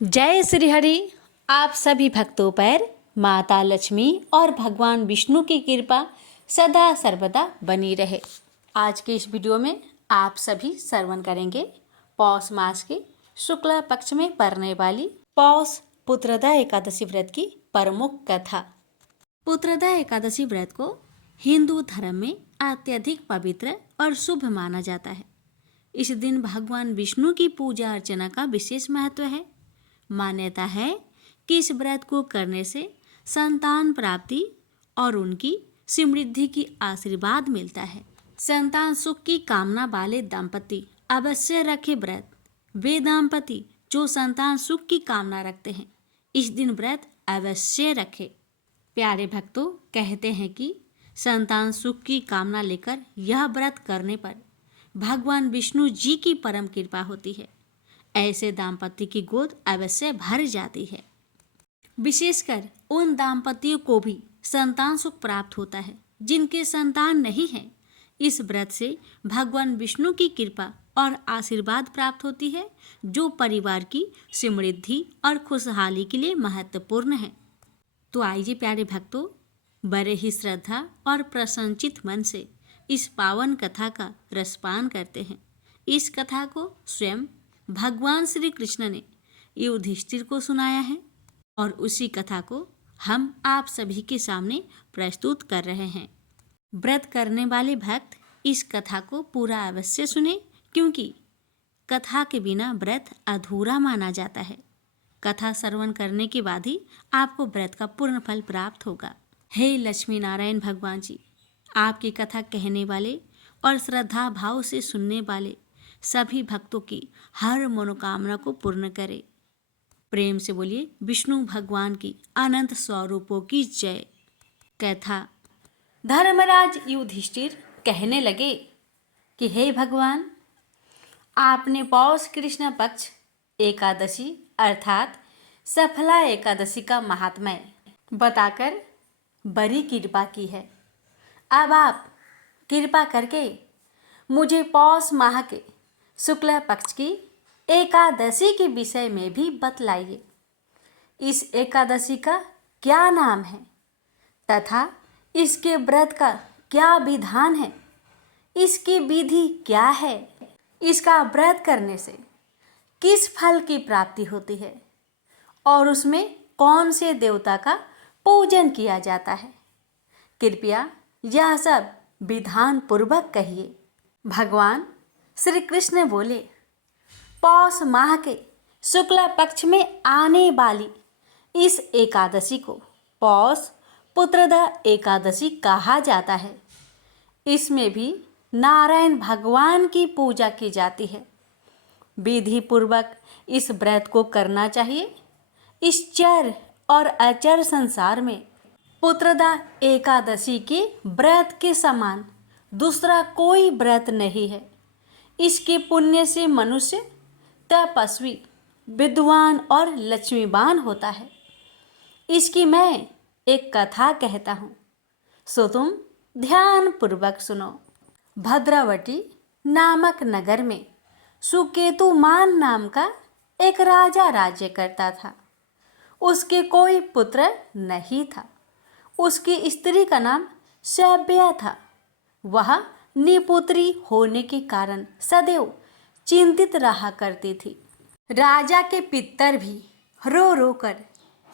जय श्री हरि। आप सभी भक्तों पर माता लक्ष्मी और भगवान विष्णु की कृपा सदा सर्वदा बनी रहे। आज के इस वीडियो में आप सभी श्रवण करेंगे पौष मास के शुक्ला पक्ष में पड़ने वाली पौष पुत्रदा एकादशी व्रत की प्रमुख कथा। पुत्रदा एकादशी व्रत को हिंदू धर्म में अत्यधिक पवित्र और शुभ माना जाता है। इस दिन भगवान विष्णु की पूजा अर्चना का विशेष महत्व है। मान्यता है कि इस व्रत को करने से संतान प्राप्ति और उनकी समृद्धि की आशीर्वाद मिलता है। संतान सुख की कामना वाले दंपति अवश्य रखे व्रत। वे दंपति जो संतान सुख की कामना रखते हैं इस दिन व्रत अवश्य रखे। प्यारे भक्तों, कहते हैं कि संतान सुख की कामना लेकर यह व्रत करने पर भगवान विष्णु जी की परम कृपा होती है। ऐसे दाम्पत्य की गोद अवश्य भर जाती है। विशेषकर उन दाम्पत्यों को भी संतान सुख प्राप्त होता है जिनके संतान नहीं है। इस व्रत से भगवान विष्णु की कृपा और आशीर्वाद प्राप्त होती है जो परिवार की समृद्धि और खुशहाली के लिए महत्वपूर्ण है। तो आइए प्यारे भक्तों, बड़े ही श्रद्धा और प्रसन्नचित मन से इस पावन कथा का रसपान करते हैं। इस कथा को स्वयं भगवान श्री कृष्ण ने युधिष्ठिर को सुनाया है और उसी कथा को हम आप सभी के सामने प्रस्तुत कर रहे हैं। व्रत करने वाले भक्त इस कथा को पूरा अवश्य सुने, क्योंकि कथा के बिना व्रत अधूरा माना जाता है। कथा श्रवण करने के बाद ही आपको व्रत का पूर्ण फल प्राप्त होगा। हे लक्ष्मी नारायण भगवान जी, आपकी कथा कहने वाले और श्रद्धा भाव से सुनने वाले सभी भक्तों की हर मनोकामना को पूर्ण करे। प्रेम से बोलिए विष्णु भगवान की अनंत स्वरूपों की जय। कथा। धर्मराज युधिष्ठिर कहने लगे कि हे भगवान, आपने पौष कृष्ण पक्ष एकादशी अर्थात सफला एकादशी का महात्म्य बताकर बड़ी कृपा की है। अब आप कृपा करके मुझे पौष माह के शुक्ल पक्ष की एकादशी के विषय में भी बतलाइए। इस एकादशी का क्या नाम है तथा इसके व्रत का क्या विधान है, इसकी विधि क्या है, इसका व्रत करने से किस फल की प्राप्ति होती है और उसमें कौन से देवता का पूजन किया जाता है। कृपया यह सब विधान पूर्वक कहिए। भगवान श्री कृष्ण बोले, पौष माह के शुक्ला पक्ष में आने वाली इस एकादशी को पौष पुत्रदा एकादशी कहा जाता है। इसमें भी नारायण भगवान की पूजा की जाती है। विधि पूर्वक इस व्रत को करना चाहिए। इस चर और अचर संसार में पुत्रदा एकादशी के व्रत के समान दूसरा कोई व्रत नहीं है। इसके पुण्य से मनुष्य तपस्वी, विद्वान और लक्ष्मीवान होता है। इसकी मैं एक कथा कहता हूँ, सो तुम ध्यान पूर्वक सुनो। भद्रावती नामक नगर में सुकेतुमान नाम का एक राजा राज्य करता था। उसके कोई पुत्र नहीं था। उसकी स्त्री का नाम सभ्या था। वह निपुत्री होने के कारण सदैव चिंतित रहा करती थी। राजा के पितर भी रो रो कर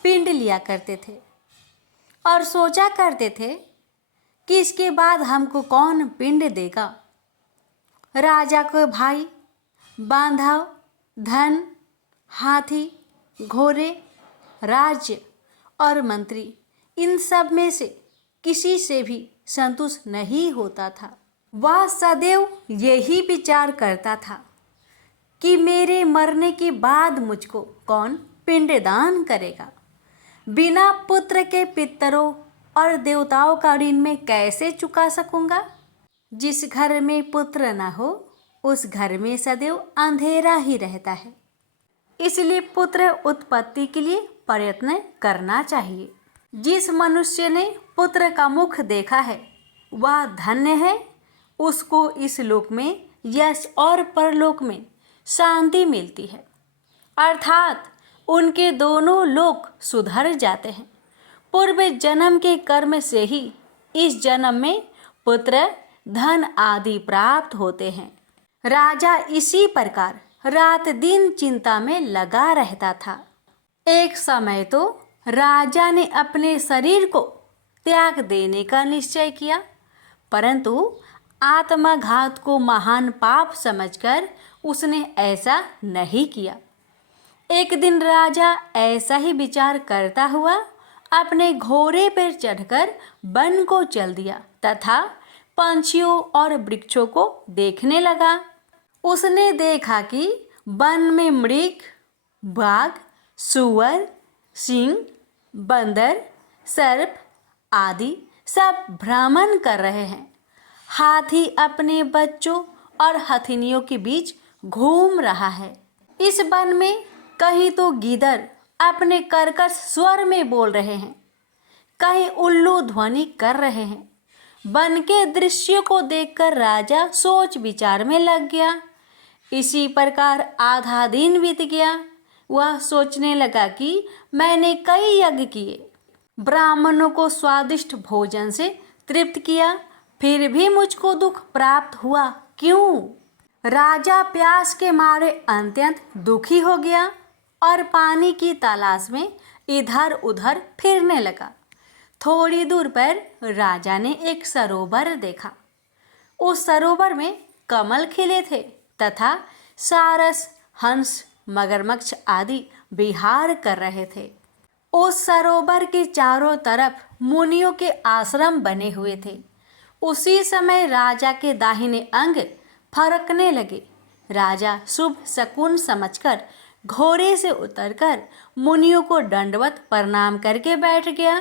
पिंड लिया करते थे और सोचा करते थे कि इसके बाद हमको कौन पिंड देगा। राजा को भाई, बांधव, धन, हाथी, घोड़े, राज्य और मंत्री, इन सब में से किसी से भी संतुष्ट नहीं होता था। वह सदैव यही विचार करता था कि मेरे मरने के बाद मुझको कौन पिंडदान करेगा। बिना पुत्र के पितरों और देवताओं का ऋण मैं कैसे चुका सकूंगा। जिस घर में पुत्र न हो उस घर में सदैव अंधेरा ही रहता है। इसलिए पुत्र उत्पत्ति के लिए प्रयत्न करना चाहिए। जिस मनुष्य ने पुत्र का मुख देखा है वह धन्य है। उसको इस लोक में यश और परलोक में शांति मिलती है। अर्थात उनके दोनों लोक सुधर जाते हैं। पूर्व जन्म के कर्म से ही इस जन्म में पुत्र, धन आदि प्राप्त होते हैं। राजा इसी प्रकार रात दिन चिंता में लगा रहता था। एक समय तो राजा ने अपने शरीर को त्याग देने का निश्चय किया, परंतु आत्मघात को महान पाप समझकर उसने ऐसा नहीं किया। एक दिन राजा ऐसा ही विचार करता हुआ अपने घोड़े पर चढ़कर वन को चल दिया तथा पंछियों और वृक्षों को देखने लगा। उसने देखा कि वन में मृग, बाघ, सूअर, सिंह, बंदर, सर्प आदि सब भ्रमण कर रहे हैं। हाथी अपने बच्चों और हथिनियों के बीच घूम रहा है। इस वन में कहीं तो गीदड़ अपने कर्कश स्वर में बोल रहे हैं, कहीं उल्लू ध्वनि कर रहे हैं। वन के दृश्य को देखकर राजा सोच विचार में लग गया। इसी प्रकार आधा दिन बीत गया। वह सोचने लगा कि मैंने कई यज्ञ किए, ब्राह्मणों को स्वादिष्ट भोजन से तृप्त किया, फिर भी मुझको दुख प्राप्त हुआ, क्यों? राजा प्यास के मारे अत्यंत दुखी हो गया और पानी की तलाश में इधर उधर फिरने लगा। थोड़ी दूर पर राजा ने एक सरोवर देखा। उस सरोवर में कमल खिले थे तथा सारस, हंस, मगरमच्छ आदि विहार कर रहे थे। उस सरोवर के चारों तरफ मुनियों के आश्रम बने हुए थे। उसी समय राजा के दाहिने अंग फरकने लगे। राजा शुभ शकुन समझकर घोड़े से उतरकर मुनियों को दंडवत प्रणाम करके बैठ गया।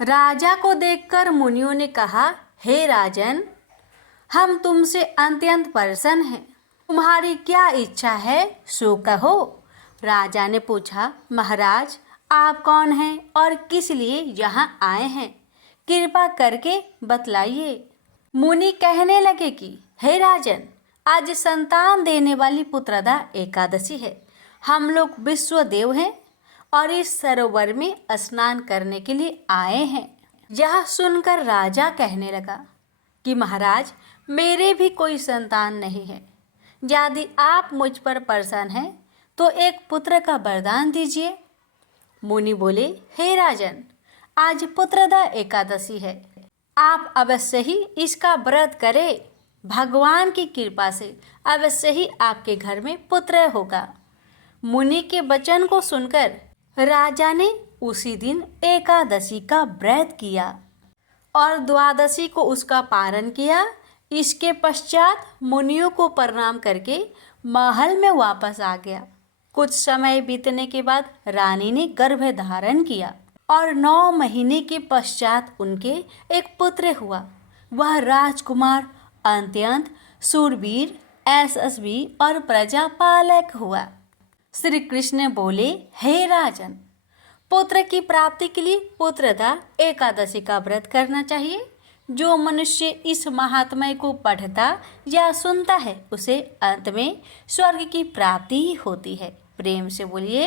राजा को देखकर मुनियों ने कहा, हे राजन, हम तुमसे अत्यंत प्रसन्न हैं। तुम्हारी क्या इच्छा है सो कहो। राजा ने पूछा, महाराज, आप कौन हैं और किस लिए यहाँ आए हैं? कृपा करके बतलाइए। मुनि कहने लगे कि हे राजन, आज संतान देने वाली पुत्रदा एकादशी है। हम लोग विश्वदेव हैं और इस सरोवर में स्नान करने के लिए आए हैं। यह सुनकर राजा कहने लगा कि महाराज, मेरे भी कोई संतान नहीं है। यदि आप मुझ पर प्रसन्न हैं तो एक पुत्र का वरदान दीजिए। मुनि बोले, हे राजन, आज पुत्रदा एकादशी है, आप अवश्य ही इसका व्रत करें। भगवान की कृपा से अवश्य ही आपके घर में पुत्र होगा। मुनि के वचन को सुनकर राजा ने उसी दिन एकादशी का व्रत किया और द्वादशी को उसका पारण किया। इसके पश्चात मुनियों को प्रणाम करके महल में वापस आ गया। कुछ समय बीतने के बाद रानी ने गर्भ धारण किया और 9 महीने के पश्चात उनके एक पुत्र हुआ। वह राजकुमार अत्यंत शूरवीर, यशस्वी और प्रजापालक हुआ। श्री कृष्ण बोले, हे राजन, पुत्र की प्राप्ति के लिए पुत्रदा एकादशी का व्रत करना चाहिए। जो मनुष्य इस महात्म्य को पढ़ता या सुनता है उसे अंत में स्वर्ग की प्राप्ति ही होती है। प्रेम से बोलिए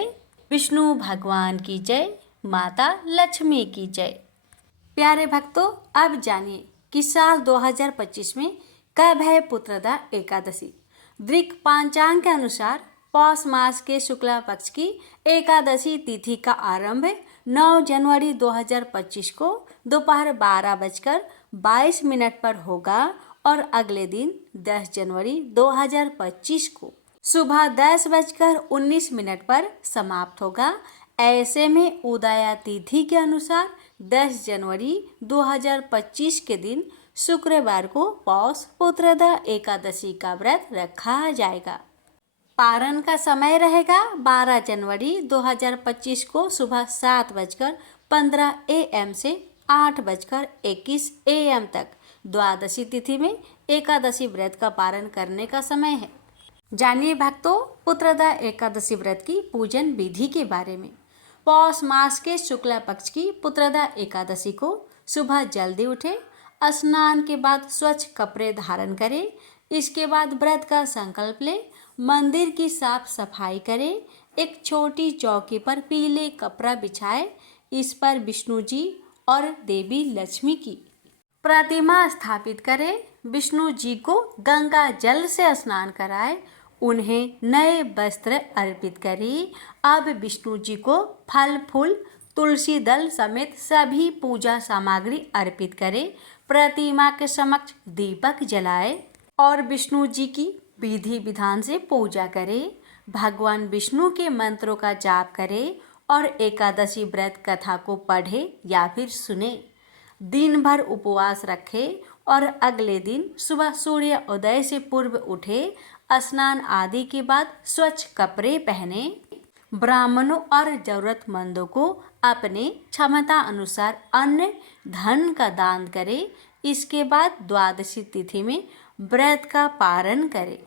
विष्णु भगवान की जय, माता लक्ष्मी की जय। प्यारे भक्तों, अब जानिए कि साल 2025 में कब है पुत्रदा एकादशी। वृक पंचांग के अनुसार पौष मास के शुक्ला पक्ष की एकादशी तिथि का आरंभ 9 जनवरी 2025 को दोपहर 12:22 पर होगा और अगले दिन 10 जनवरी 2025 को सुबह 10:19 पर समाप्त होगा। ऐसे में उदया तिथि के अनुसार 10 जनवरी 2025 के दिन शुक्रवार को पौष पुत्रदा एकादशी का व्रत रखा जाएगा। पारण का समय रहेगा 12 जनवरी 2025 को सुबह 7:15 AM से 8:21 AM तक। द्वादशी तिथि में एकादशी व्रत का पारण करने का समय है। जानिए भक्तों, पुत्रदा एकादशी व्रत की पूजन विधि के बारे में। पौष मास के शुक्ला पक्ष की पुत्रदा एकादशी को सुबह जल्दी उठे, स्नान के बाद स्वच्छ कपड़े धारण करें। इसके बाद व्रत का संकल्प लें, मंदिर की साफ सफाई करें, एक छोटी चौकी पर पीले कपड़ा बिछाए, इस पर विष्णु जी और देवी लक्ष्मी की प्रतिमा स्थापित करें। विष्णु जी को गंगा जल से स्नान कराए, उन्हें नए वस्त्र अर्पित करें। अब विष्णु जी को फल फूल तुलसी दल समेत सभी पूजा सामग्री अर्पित करें। प्रतिमा के समक्ष दीपक जलाए और विष्णु जी की विधि विधान से पूजा करें। भगवान विष्णु के मंत्रों का जाप करें और एकादशी व्रत कथा को पढ़े या फिर सुने। दिन भर उपवास रखे और अगले दिन सुबह सूर्य उदय से पूर्व उठे। स्नान आदि के बाद स्वच्छ कपड़े पहने। ब्राह्मणों और जरूरतमंदों को अपने क्षमता अनुसार अन्न धन का दान करें। इसके बाद द्वादशी तिथि में व्रत का पारण करें।